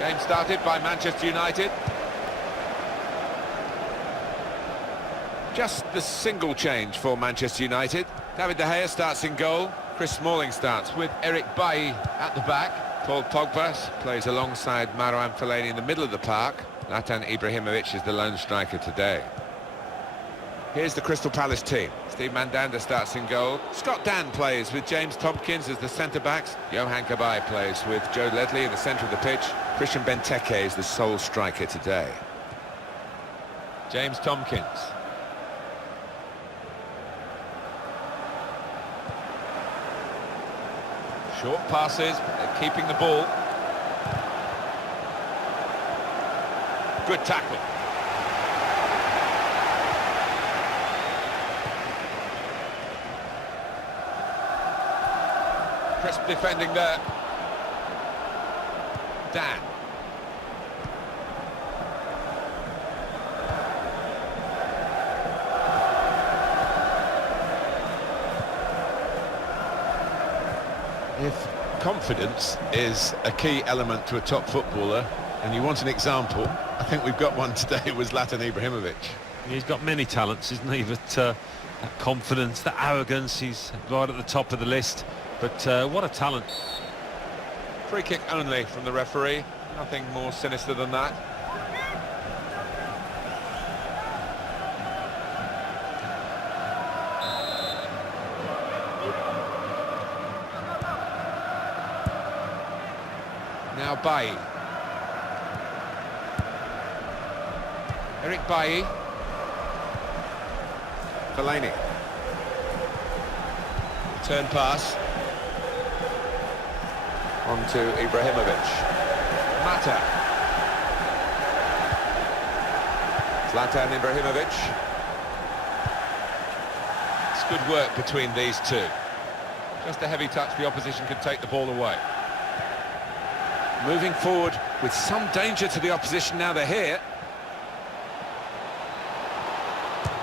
Game started by Manchester United. Just the single change for Manchester United. David De Gea starts in goal. Chris Smalling starts with Eric Bailly at the back. Paul Pogba plays alongside Marouane Fellaini in the middle of the park. Zlatan Ibrahimovic is the lone striker today. Here's the Crystal Palace team. Steve Mandanda starts in goal. Scott Dann plays with James Tompkins as the centre-backs. Yohan Cabaye plays with Joe Ledley in the centre of the pitch. Christian Benteke is the sole striker today. James Tompkins. Short passes, but they're keeping the ball. Good tackle. Crisp defending there. Dan. If confidence is a key element to a top footballer, and you want an example, I think we've got one today with Zlatan Ibrahimovic. He's got many talents, isn't he? But that confidence, that arrogance, he's right at the top of the list. But what a talent. Free kick only from the referee. Nothing more sinister than that. Now Bailly. Eric Bailly. Fellaini. Turn pass. On to Ibrahimovic. Mata. Zlatan Ibrahimovic. It's good work between these two. Just a heavy touch, the opposition can take the ball away. Moving forward with some danger to the opposition now they're here.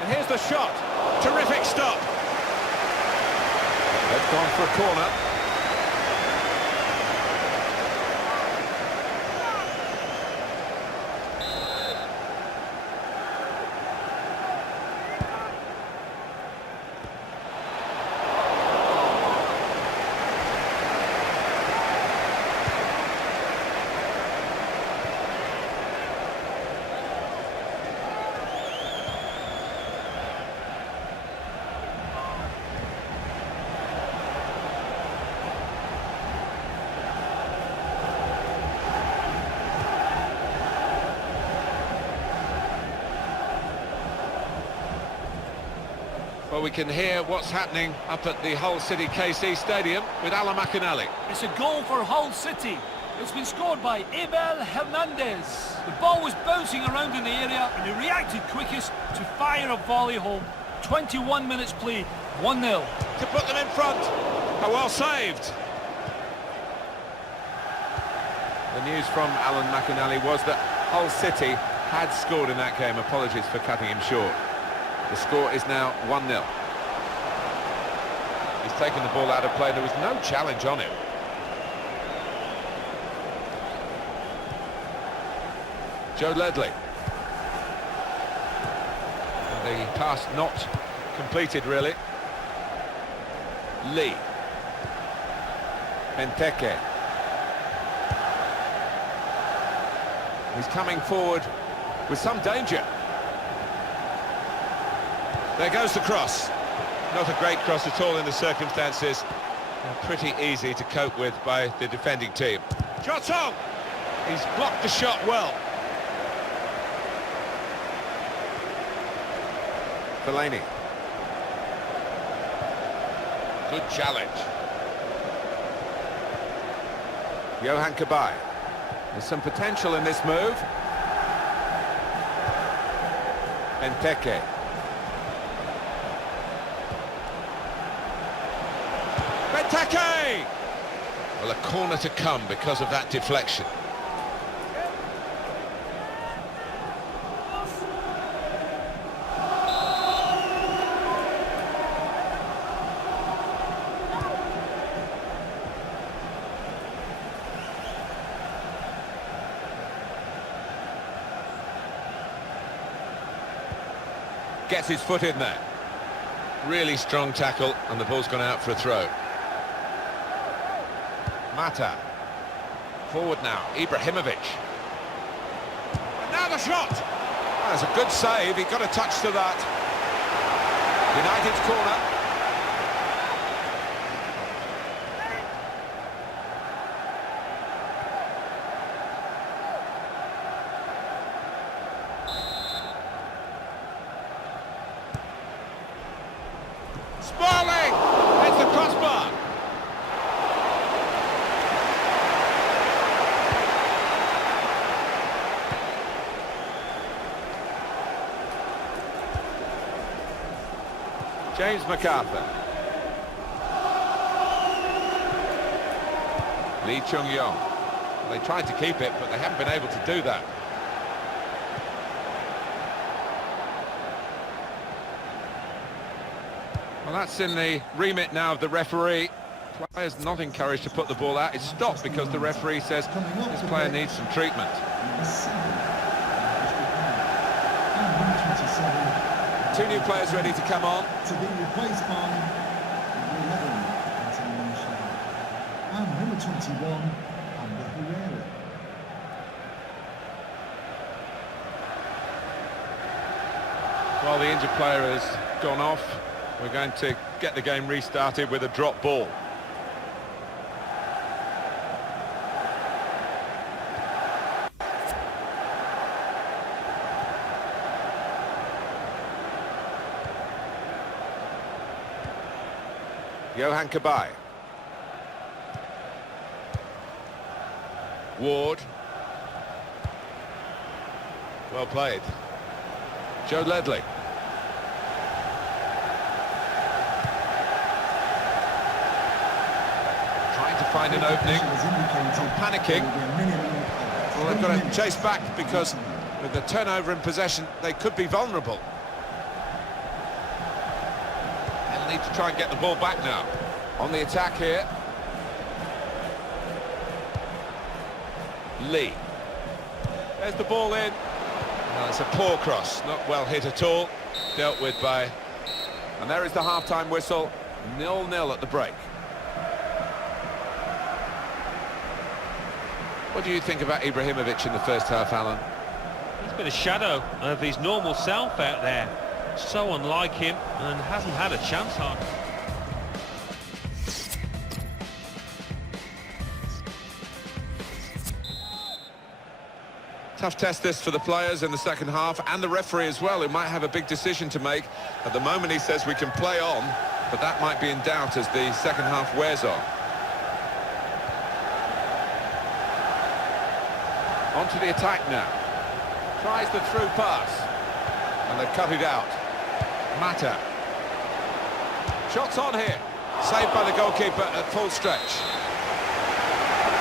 And here's the shot. Terrific stop. They've gone for a corner. Well, we can hear what's happening up at the Hull City KC Stadium with Alan McInally. It's a goal for Hull City. It's been scored by Abel Hernandez. The ball was bouncing around in the area and he reacted quickest to fire a volley home. 21 minutes played, 1-0. To put them in front. Oh, well saved. The news from Alan McInally was that Hull City had scored in that game. Apologies for cutting him short. The score is now 1-0. He's taken the ball out of play. There was no challenge on him. Joe Ledley. And the pass not completed, really. Lee. Benteke. He's coming forward with some danger. There goes the cross. Not a great cross at all in the circumstances. Pretty easy to cope with by the defending team. Shot on! He's blocked the shot well. Fellaini. Good challenge. Yohan Cabaye. There's some potential in this move. Benteke. Benteke! Well, a corner to come because of that deflection. gets his foot in there. Really strong tackle, and the ball's gone out for a throw. Mata. Forward now, Ibrahimovic. And now the shot! That's a good save, he got a touch to that. United's corner. Smalling! It's the crossbar! James MacArthur. Lee Chung-yong. They tried to keep it, but they haven't been able to do that. Well, that's in the remit now of the referee. Players not encouraged to put the ball out. It's stopped because the referee says this player needs some treatment. Two new players ready to come on. To be replaced by number 11, and number 21, Amber Herrera. While the injured player has gone off, we're going to get the game restarted with a drop ball. Johan Cabaye. Ward. Well played. Joe Ledley. Trying to find an opening. Not panicking. Well, they've got to chase back because with the turnover in possession, they could be vulnerable. Need to try and get the ball back now. On the attack here. Lee. There's the ball in. Well, it's a poor cross, not well hit at all. Dealt with by... And there is the half-time whistle. 0-0 at the break. What do you think about Ibrahimovic in the first half, Alan? He's been a shadow of his normal self out there. So unlike him, and hasn't had a chance on. Tough test this for the players in the second half, and the referee as well, who might have a big decision to make. At the moment he says we can play on, but that might be in doubt as the second half wears on. On to the attack now. Tries the through pass, and they've cut it out. Mata. Shots on here. Saved by the goalkeeper at full stretch.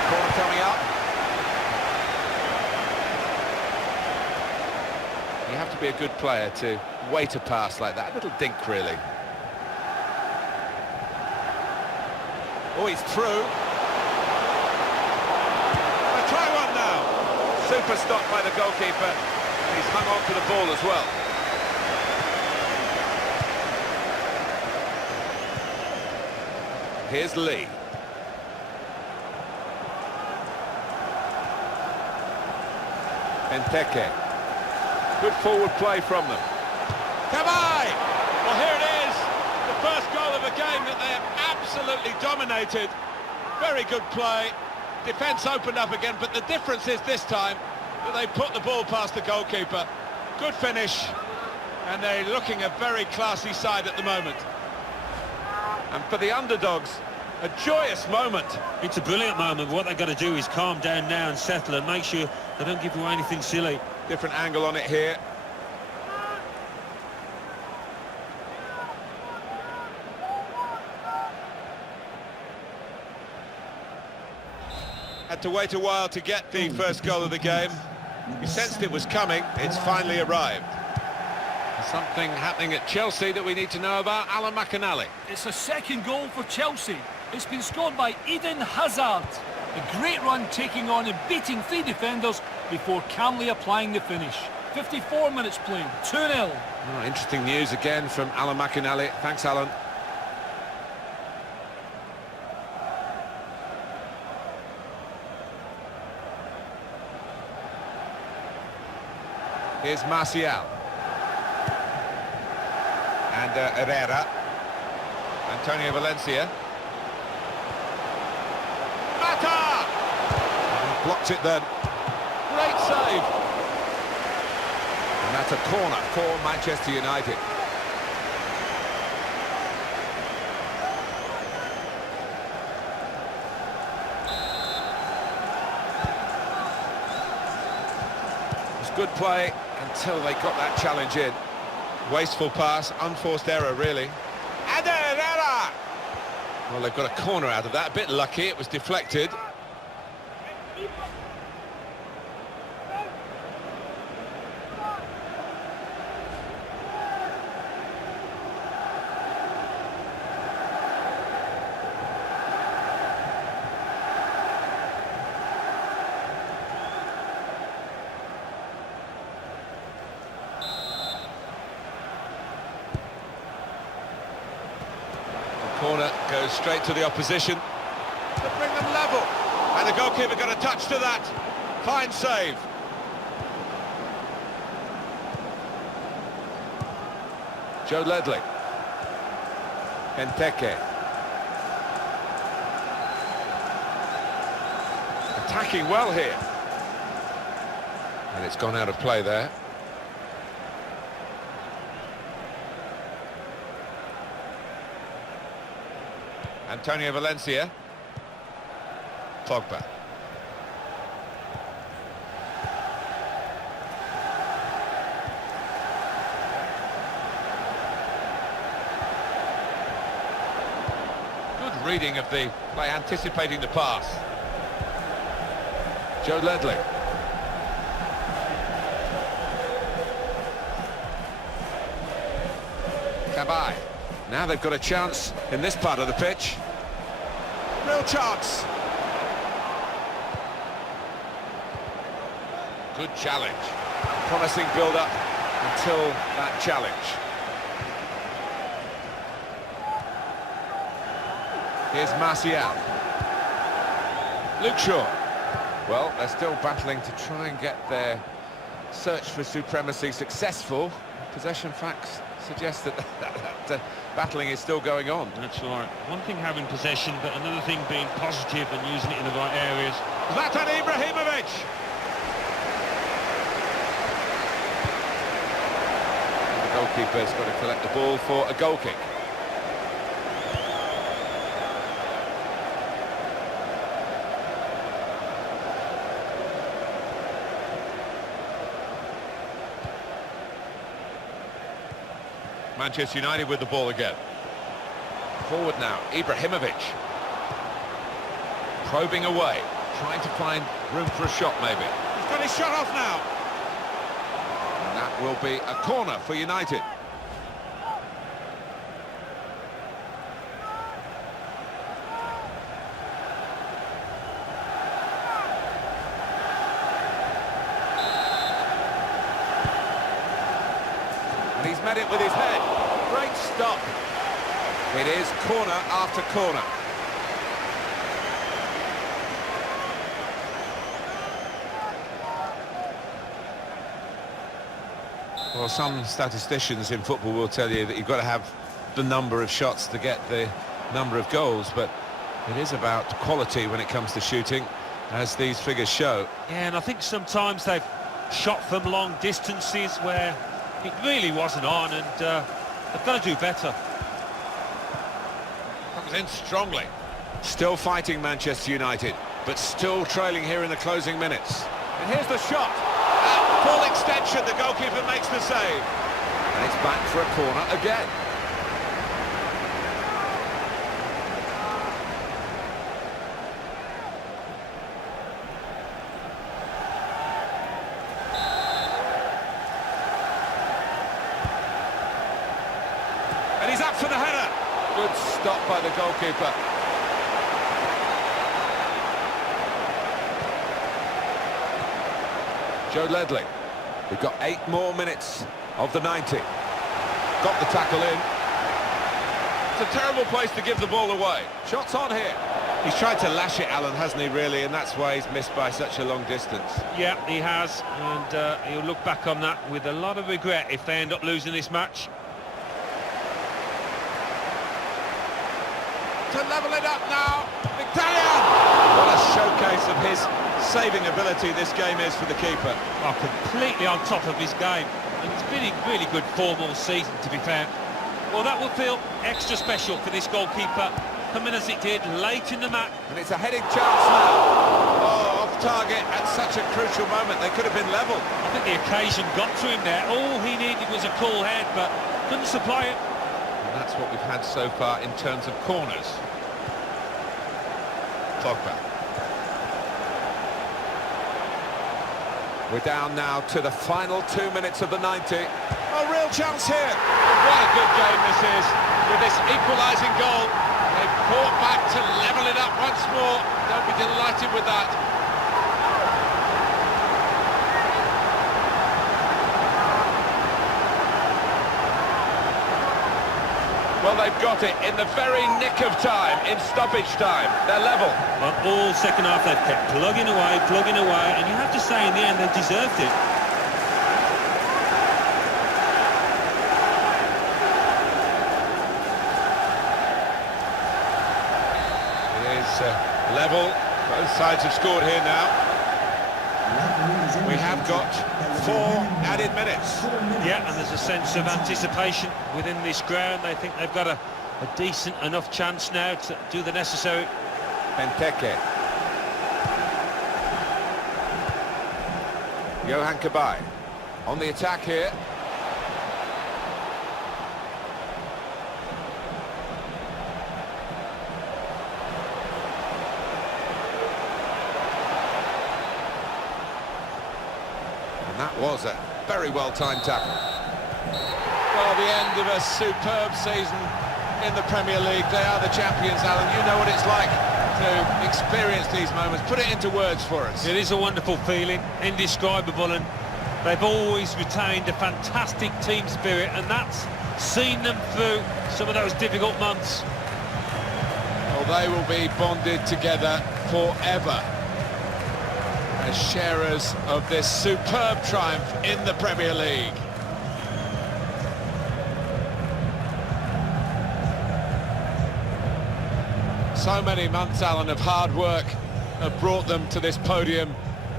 Corner coming up. You have to be a good player to wait a pass like that. A little dink, really. Oh, he's through. They try one now. Super stop by the goalkeeper. He's hung on to the ball as well. Here's Lee. Benteke. Good forward play from them. Cabaye! Well, here it is. The first goal of a game that they have absolutely dominated. Very good play. Defence opened up again, but the difference is this time that they put the ball past the goalkeeper. Good finish. And they're looking a very classy side at the moment. And for the underdogs, a joyous moment. It's a brilliant moment. What they've got to do is calm down now and settle and make sure they don't give away anything silly. Different angle on it here. Had to wait a while to get the first goal of the game. We sensed it was coming. It's finally arrived. Something happening at Chelsea that we need to know about. Alan McAnally. It's a second goal for Chelsea. It's been scored by Eden Hazard. A great run taking on and beating three defenders before calmly applying the finish. 54 minutes played, 2-0. Oh, interesting news again from Alan McInally. Thanks, Alan. Here's Martial. And Herrera. Antonio Valencia. Mata! Blocked it then. Great save. And that's a corner for Manchester United. It was good play until they got that challenge in. Wasteful pass, unforced error really. And Herrera! Well, they've got a corner out of that, a bit lucky, it was deflected. Corner goes straight to the opposition to bring them level, and the goalkeeper got a touch to that. Fine save. Joe Ledley. Benteke. Attacking well here. And it's gone out of play there. Antonio Valencia. Pogba. Good reading of the play, anticipating the pass. Joe Ledley. Cabaye. Now they've got a chance in this part of the pitch. Real chance. Good challenge. Promising build-up until that challenge. Here's Martial. Luke Shaw. Well, they're still battling to try and get their search for supremacy successful. Possession facts suggest that battling is still going on. That's right. One thing having possession, but another thing being positive and using it in the right areas. Zlatan Ibrahimovic! And the goalkeeper's got to collect the ball for a goal kick. Manchester United with the ball again. Forward now, Ibrahimovic. Probing away, trying to find room for a shot maybe. He's got his shot off now. And that will be a corner for United. And he's met it with his head. Great stop. It is corner after corner. Well, some statisticians in football will tell you that you've got to have the number of shots to get the number of goals, but it is about quality when it comes to shooting, as these figures show. Yeah, and I think sometimes they've shot from long distances where it really wasn't on, and they've got to do better. Comes in strongly. Still fighting Manchester United, but still trailing here in the closing minutes. And here's the shot. At full extension, the goalkeeper makes the save. And it's back for a corner again. And he's up for the header. Good stop by the goalkeeper. Joe Ledley. We've got 8 more minutes of the 90. Got the tackle in. It's a terrible place to give the ball away. Shots on here. He's tried to lash it, Alan, hasn't he, really? And that's why he's missed by such a long distance. Yeah, he has, and he'll look back on that with a lot of regret if they end up losing this match. To level it up now, Mkhitaryan! What a showcase of his saving ability this game is for the keeper. Oh, completely on top of his game, and it's been in really good form all season, to be fair. Well, that will feel extra special for this goalkeeper, coming as it did late in the match. And it's a heading chance now. Oh, off target at such a crucial moment. They could have been level. I think the occasion got to him there. All he needed was a cool head, but couldn't supply it. And that's what we've had so far in terms of corners. Pogba. We're down now to the final 2 minutes of the 90. A real chance here. What a good game this is. With this equalising goal, they've fought back to level it up once more. They'll be delighted with that. Well, they've got it in the very nick of time, in stoppage time. They're level. Well, all second half they've kept plugging away, and you have to say in the end they deserved it. It is level. Both sides have scored here now. We have got 4 added minutes. Yeah, and there's a sense of anticipation within this ground. They think they've got a decent enough chance now to do the necessary. Benteke. Johan Cabaye on the attack here. And that was a very well-timed tackle. Well, the end of a superb season in the Premier League. They are the champions, Alan. You know what it's like to experience these moments. Put it into words for us. It is a wonderful feeling, indescribable, and they've always retained a fantastic team spirit, and that's seen them through some of those difficult months. Well, they will be bonded together forever as sharers of this superb triumph in the Premier League. So many months, Alan, of hard work have brought them to this podium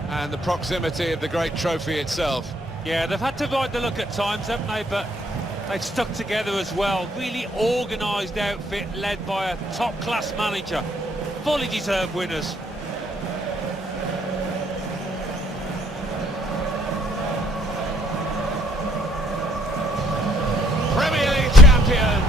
and the proximity of the great trophy itself. Yeah, they've had to bite the look at times, haven't they? But they've stuck together as well. Really organised outfit led by a top-class manager. Fully deserved winners. Premier League champions!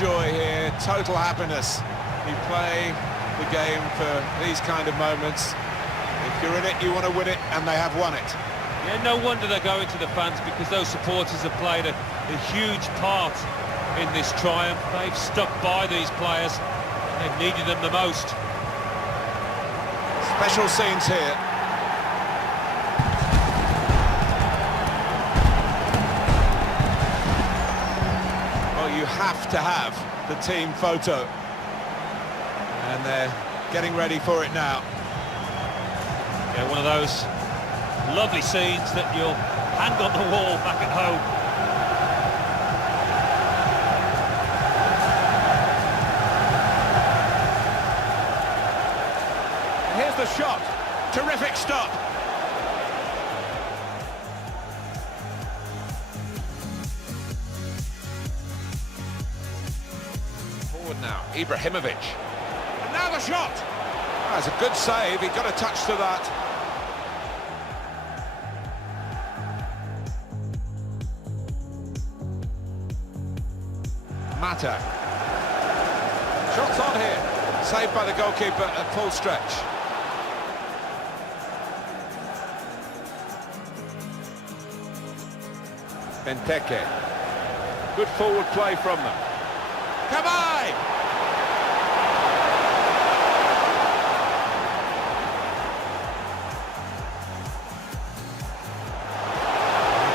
Joy here, total happiness. You play the game for these kind of moments. If you're in it, you want to win it, and they have won it. Yeah, no wonder they're going to the fans, because those supporters have played a huge part in this triumph. They've stuck by these players. They've needed them the most. Special scenes here. You have to have the team photo, and they're getting ready for it now. Yeah, one of those lovely scenes that you'll hang on the wall back at home. Here's the shot. Terrific stop. Now, Ibrahimovic. And now the shot! That's a good save, he got a touch to that. Mata. Shots on here. Saved by the goalkeeper at full stretch. Benteke. Good forward play from them. Kamai!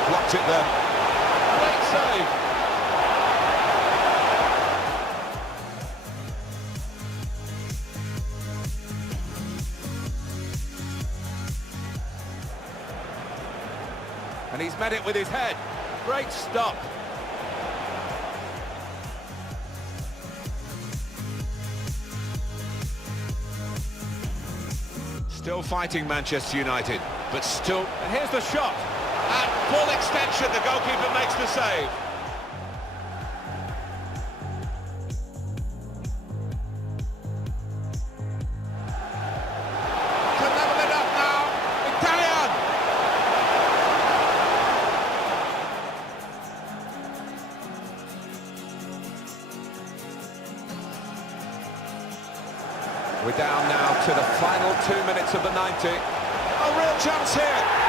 Blocked it then. Great save. And he's met it with his head. Great stop. Still fighting Manchester United, but still... And here's the shot. At full extension, the goalkeeper makes the save. To level it up now. Italian! We're down now to the final 2 minutes of the 90. A real chance here.